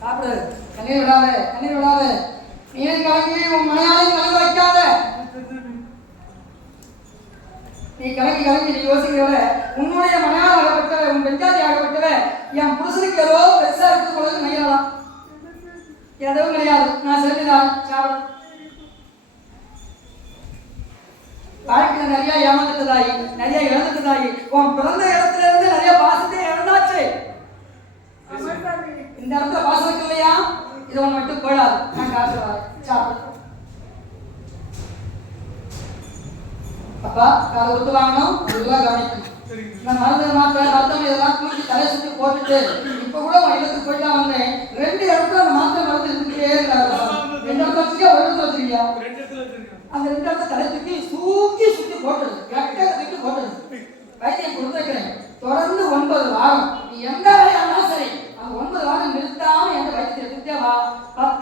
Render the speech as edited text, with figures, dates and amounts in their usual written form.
சாப்பிடு. கண்ணீர் விடாத, கண்ணீர் விடாத. நீர் கலங்கி உன் மனையாலையும் கலங்க வைக்காத. நீ கலங்கி நீ யோசிக்கிறவ உன்னுடைய மனையால் ஆகப்பட்டவ, உன் பெஞ்சாதி ஆகப்பட்டவ என் புருஷனுக்கு ஏதோ பெருசா எடுத்துக் கொள்வது நினைக்கலாம். எதுவும் கிடையாது. நான் செலுத்தினான் சாப்பிடு. வாழ்க்கையில நிறைய ஏமாந்துட்டதாயி, நிறைய இழந்துட்டதாயி, உன் பிறந்த இடத்துல இருந்து நிறைய பாசத்தை இழந்தாச்சு. இந்த இடத்துல பாசம் இருக்கு இல்லையா, இது ஒன்று மட்டும் போடாது. நான் காசு சாப்பிடு. அப்பா காலை விட்டு வாங்கணும், அதெல்லாம் கவனிக்கணும். நான் மருத்துவம் இதெல்லாம் தூக்கி தலை சுற்றி போட்டுட்டு இப்ப கூட உன் இடத்துக்கு போயிட்டு தான் வந்தேன். 2 இடத்துல அந்த மருந்து இருந்துட்டே இருக்காரு. 2 இடத்துல வச்சுக்கா, ஒரு இடத்துல வச்சிருக்கியா? அந்த 2 இடத்துல தலை தூக்கி சுத்தி போட்டது, கரெக்டாக தூக்கி போட்டது. வைத்தியம் கொடுத்துருக்கிறேன். தொடர்ந்து 9 வாரம் நீ எந்த வேலையானாலும் சரி, அந்த 9 வாரம் நிறுத்தாம எந்த வைத்தியத்தை வா. 10